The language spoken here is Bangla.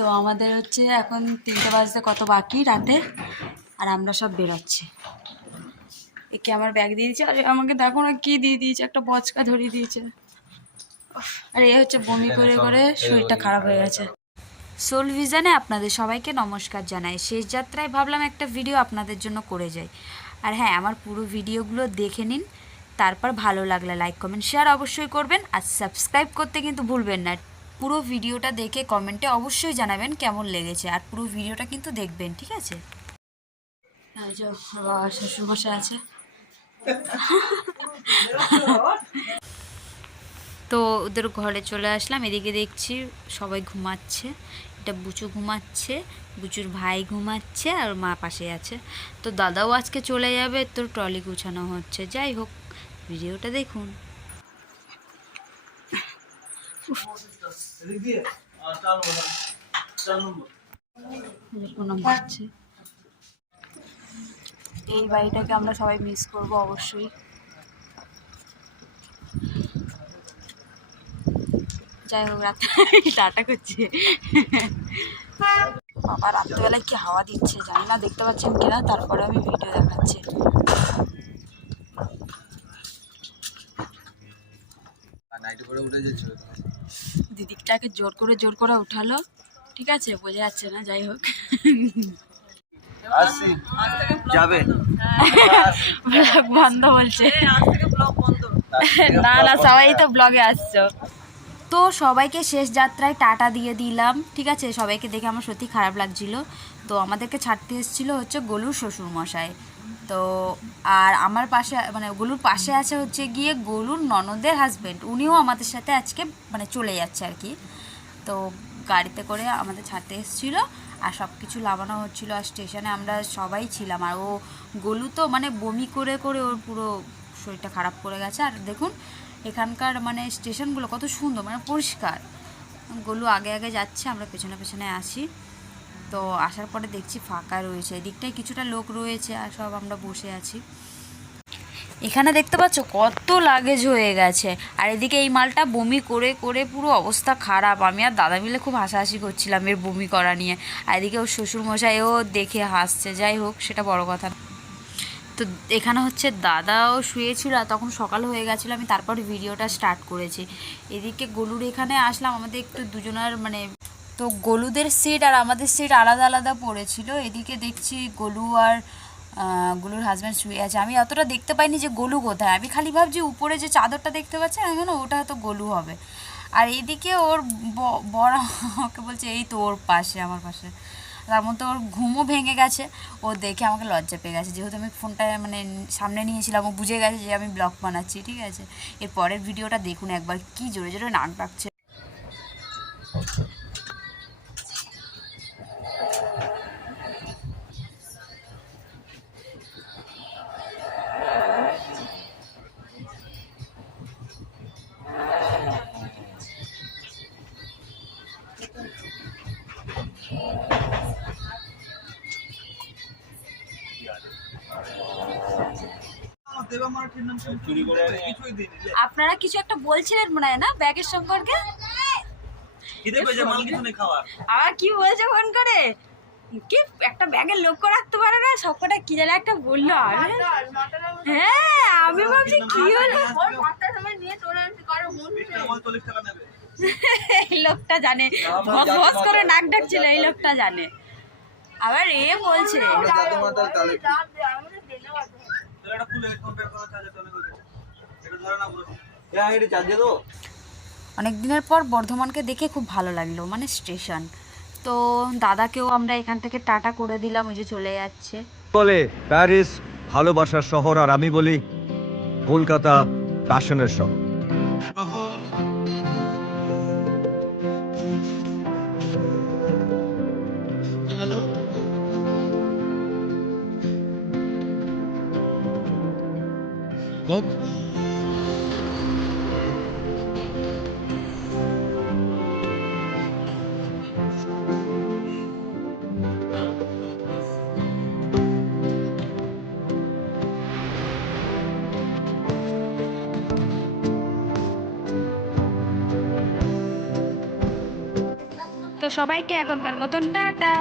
তো আমাদের হচ্ছে এখন 3টে বাজতে কত বাকি রাতে, আর আমরা সব বেরোচ্ছি। একে আমার ব্যাগ দিয়ে দিয়েছে, আর আমাকে দেখো না কি দিয়ে দিয়েছে, একটা বচকা ধরিয়ে দিয়েছে। আর এ হচ্ছে বমি করে করে শরীরটা খারাপ হয়ে গেছে। সোল ভিশনে আপনাদের সবাইকে নমস্কার জানাই। শেষ যাত্রায় ভাবলাম একটা ভিডিও আপনাদের জন্য করে যাই। আর হ্যাঁ, আমার পুরো ভিডিওগুলো দেখে নিন, তারপর ভালো লাগলে লাইক কমেন্ট শেয়ার অবশ্যই করবেন, আর সাবস্ক্রাইব করতে কিন্তু ভুলবেন না। পুরো ভিডিওটা দেখে কমেন্টে অবশ্যই জানাবেন কেমন লেগেছে, আর পুরো ভিডিওটা কিন্তু দেখবেন, ঠিক আছে? শ্বশুরমশাই আছে। তো ওদের ঘরে চলে আসলাম। এদিকে দেখছি সবাই ঘুমাচ্ছে। এটা বুচু ঘুমাচ্ছে, বুচুর ভাই ঘুমাচ্ছে, আর মা পাশে আছে। তো দাদাও আজকে চলে যাবে, তো ট্রলি গুছানো হচ্ছে। যাই হোক, ভিডিওটা দেখুন। এই বাড়িটাকে আমরা সবাই মিস করব অবশ্যই। যাই হোক, রাত্রে টাটা করছি। বাবা রাত্রেবেলায় কি হাওয়া দিচ্ছে জানি না, দেখতে পাচ্ছেন কিনা, তারপরে আমি ভিডিও দেখাচ্ছি। দিদিটাকে জোর করে উঠালো, ঠিক আছে, বোঝা যাচ্ছে না। যাই হোক, যাবে ব্লগ বন্ধ বলছে। না না, সবাই তো ব্লগে আসছো। তো সবাইকে শেষ যাত্রায় টাটা দিয়ে দিলাম, ঠিক আছে। সবাইকে দেখে আমার সত্যি খারাপ লাগছিল। তো আমাদেরকে ছাড়তে এসেছিলো হচ্ছে গলুর শ্বশুরমশাই। তো আর আমার পাশে, মানে গলুর পাশে আছে হচ্ছে গিয়ে গলুর ননদের হাজব্যান্ড, উনিও আমাদের সাথে আজকে মানে চলে যাচ্ছে আর কি। তো গাড়িতে করে আমাদের ছাড়তে এসেছিলো, আর সব কিছু লাগানো হচ্ছিলো, আর স্টেশনে আমরা সবাই ছিলাম। আর ও গলু তো মানে বমি করে করে ওর পুরো শরীরটা খারাপ করে গেছে। আর দেখুন এখানকার মানে স্টেশনগুলো কত সুন্দর, মানে পরিষ্কার। গলু আগে আগে যাচ্ছে, আমরা পেছনে পেছনে আসি। তো আসার পরে দেখছি ফাঁকা রয়েছে, এদিকটায় কিছুটা লোক রয়েছে, আর সব আমরা বসে আছি। এখানে দেখতে পাচ্ছ কত লাগেজ হয়ে গেছে, আর এদিকে এই মালটা বমি করে করে পুরো অবস্থা খারাপ। আমি আর দাদা মিলে খুব হাসাহাসি করছিলাম এর বমি করা নিয়ে, আর এদিকে ওর শ্বশুরমশাইও দেখে হাসছে। যাই হোক, সেটা বড় কথা। তো এখানে হচ্ছে দাদাও শুয়েছিল, তখন সকাল হয়ে গেছিলো, আমি তারপর ভিডিওটা স্টার্ট করেছি। এদিকে গলুর এখানে আসলাম, আমাদের একটু দুজনের মানে, তো গলুদের সিট আর আমাদের সিট আলাদা আলাদা পড়েছিল। এদিকে দেখছি গলু আর গলুর হাজব্যান্ড শুয়ে আছে। আমি অতটা দেখতে পাইনি যে গলু কোথায়, আমি খালি ভাবছি উপরে যে চাদরটা দেখতে পাচ্ছেন এখানে, ওটা হয়তো গলু হবে। আর এইদিকে ওর বড় ওকে বলছে এই তো ওর পাশে, আমার পাশে। তার মধ্যে ওর ঘুমও ভেঙে গেছে। ও দেখে আমাকে লজ্জা পেয়ে গেছে, যেহেতু আমি ফোনটা মানে সামনে নিয়েছিলাম, ও বুঝে গেছে যে আমি ব্লগ বানাচ্ছি, ঠিক আছে। এর পরের ভিডিওটা দেখুন একবার, কি জোরে জোরে নাক ডাকছে। আপনারা কিছু একটা বলছিলেন মনে হয় না ব্যাগের সম্পর্কে? আর কি বলছে ফোন করে, কি একটা ব্যাগে লক্ষ্য রাখতে পারে না, সবকটা কি জানে একটা বললো। হ্যাঁ, আমি ভাবছি কি হলো। এই লোকটা জানে, ভস করে নাক ডাকছিল, এই লোকটা জানে। আবার এ বলছে অনেক দিনের পর বর্ধমানকে দেখে খুব ভালো লাগলো, মানে স্টেশন। তো দাদাকেও আমরা এখান থেকে টাটা করে দিলাম, ওই যে চলে যাচ্ছে। বলে প্যারিস ভালোবাসার শহর, আর আমি বলি কলকাতা ফ্যাশনের শহর। তো সবাইকে এখনকার মতন টাটা।